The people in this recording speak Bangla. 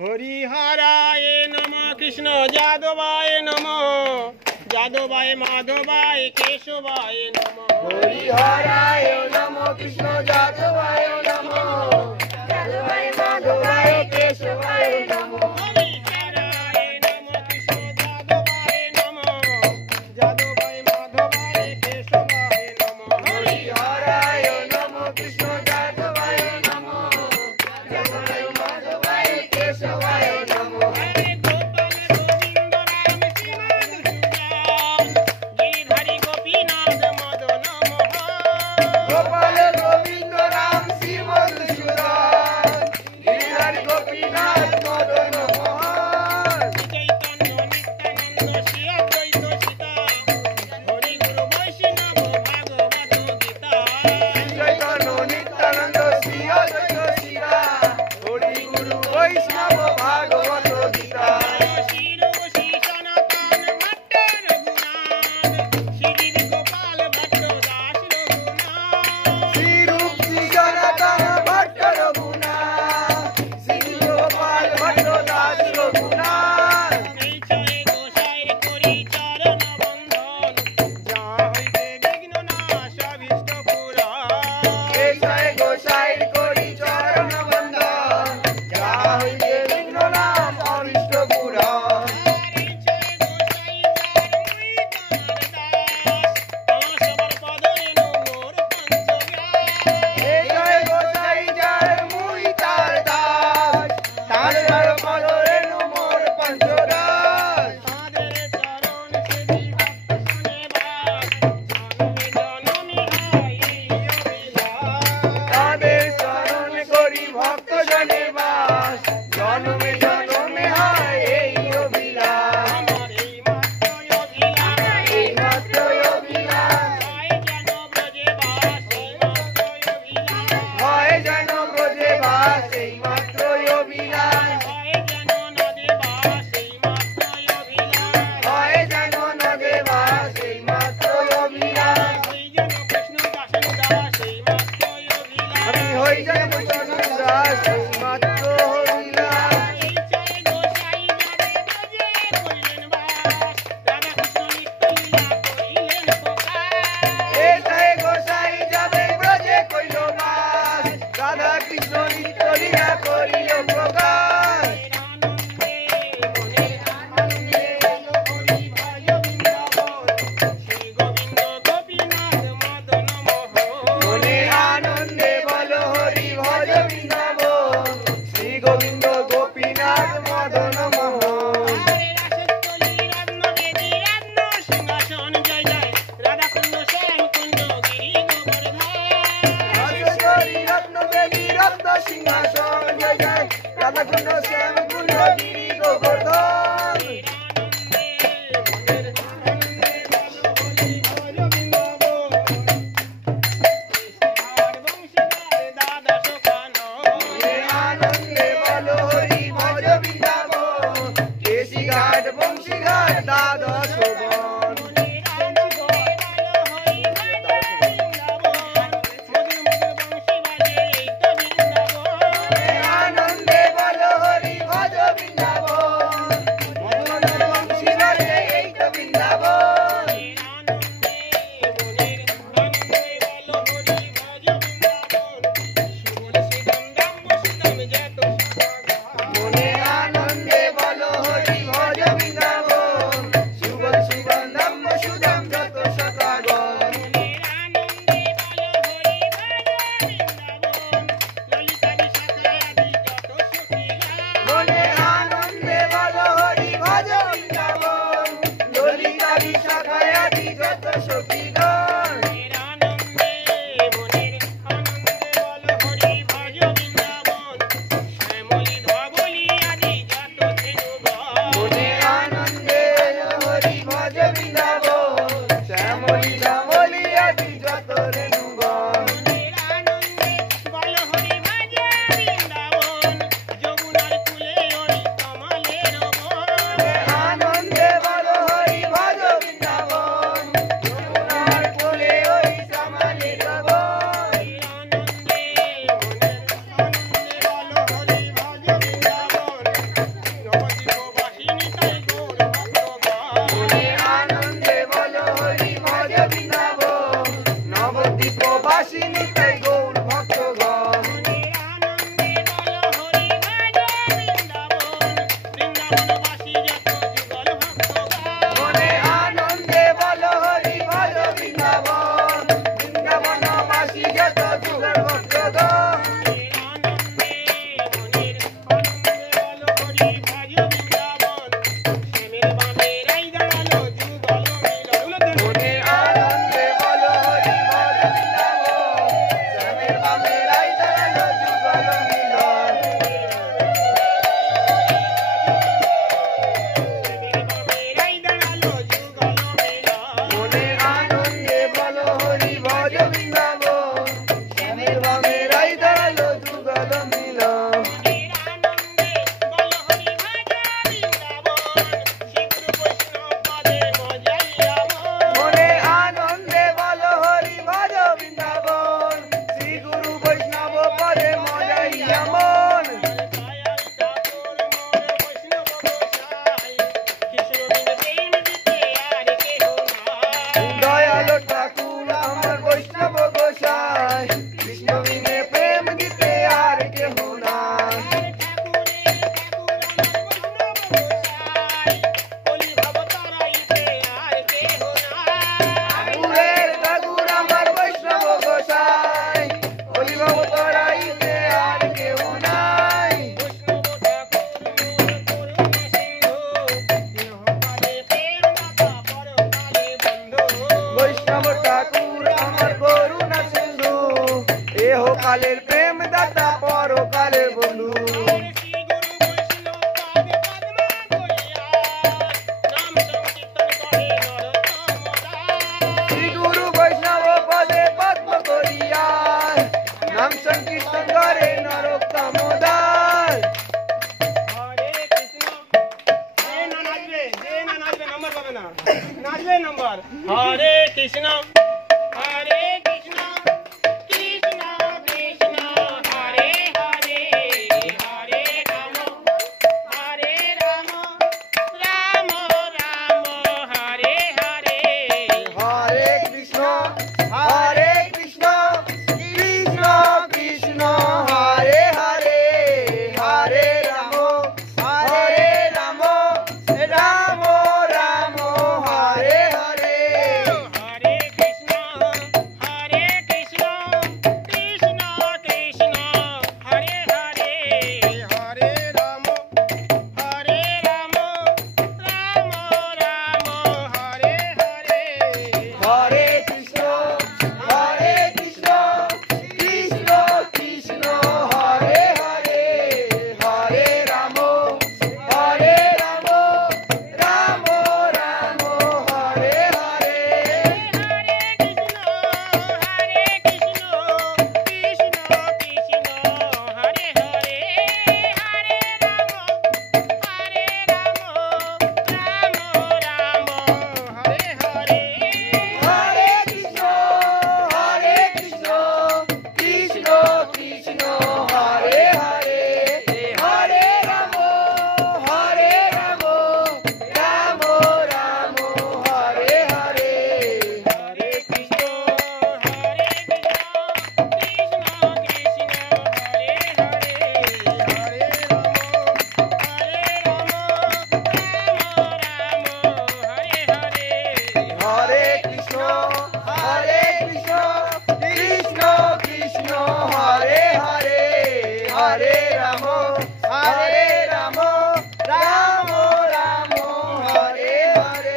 হরিহরায় নমঃ কৃষ্ণ যাদবায় নমঃ যাদবায় মাধবায় কেশবায় নমঃ হরিহরায় নমঃ কৃষ্ণ যাদবায় নমঃ যাদবায় মাধবায় কেশবায় নমঃ হরিহরায় নমঃ কৃষ্ণ যাদবায় নমঃ যাদবায় মাধবায় কেশবায় নমঃ হরিহরায় নমঃ কৃষ্ণ যাদবায় নমঃ যাদবায় মাধবায় কেশবায় নমঃ গোপাল গোবিন্দ রাম শ্রী মধুসূদন গিরিধারী গোপীনাথ মদন মোহন গোপাল গোবিন্দ রাম শ্রী চৈতন্য নিত্যানন্দ শ্রী অদ্বৈত সীতা হরি গুরু বৈষ্ণব ভাগবত গীতা শ্রীরূপ শ্রী সনাতন ভট্ট রঘুনাথ শ্রী গোপাল ভট্ট দাস রঘুনাথ এসয় গোসাইর করি চরণ বন্দন যা হইতে বিঘ্ন নাশ অভিষ্ট পূরণ এসয় গোসাই যার মুই তার দাস তার বার পদ রেণু মোর পঞ্চদাস তাদের চরণ করি ভক্ত জনে বাস জন্মে জন্মে হয় এই অভিলাষ এই মাত্র অভিলাষ হয় যেন ব্রজে বাস এই মাত্র অভিলাষ হয় যেন নদে বাস এই মাত্র অভিলাষ আমি হই যেন চরণ দাস এই মাত্র অভিলাষ এসয় গোসাই যাবে ব্রজে কইল বাস রাধা কৃষ্ণ নিত্য লীলা করিল প্রকাশ মনে আনন্দে বল হরি ভজ বৃন্দাবন শ্রী গোবিন্দ গোপীনাথ মদন মোহন রাজেশ্বরী রত্ন বেদী রত্ন সিংহাসন জয় জয় রাধাকুণ্ড শ্যাম কুণ্ড গিরি গোবর্ধন মনে আনন্দে বল হরি ভজ বৃন্দাবন কেশি ঘাট বংশী ঘাট দ্বাদশ বন মনে আনন্দে বল হরি ভজ বৃন্দাবন কেহ নাই। ঠাকুরের ঠাকুর আমার বৈষ্ণব গোসাই, বলি ভব তরাইতে আর কেহ নাই। বৈষ্ণব ঠাকুর আমার করুণা সিন্ধু, এহ কালের প্রেম দাতা পরকালের বন্ধু। শ্রী গুরু বৈষ্ণব পদে পদ্ম করিয়া, নাম সংকীর্তন করে নরোত্তম দাস। হরে কৃষ্ণ হরে কৃষ্ণ কৃষ্ণ কৃষ্ণ হরে হরে হরে রাম রাম রাম হরে হরে। হরে কৃষ্ণ কৃষ্ণ কৃষ্ণ হরে হরে, হরে রাম রাম রাম হরে হরে। হরে কৃষ্ণ কৃষ্ণ কৃষ্ণ কৃষ্ণ হরে হরে হরে রাম রাম রাম হরে হরে। হরে কৃষ্ণ কৃষ্ণ কৃষ্ণ কৃষ্ণ হরে হরে, হরে রাম রাম রাম হরে হরে। হরে কৃষ্ণ কৃষ্ণ কৃষ্ণ কৃষ্ণ হরে হরে, হরে রাম রাম রাম হরে হরে। হরে কৃষ্ণ কৃষ্ণ কৃষ্ণ হরে হরে হরে রাম রাম রাম হরে হরে।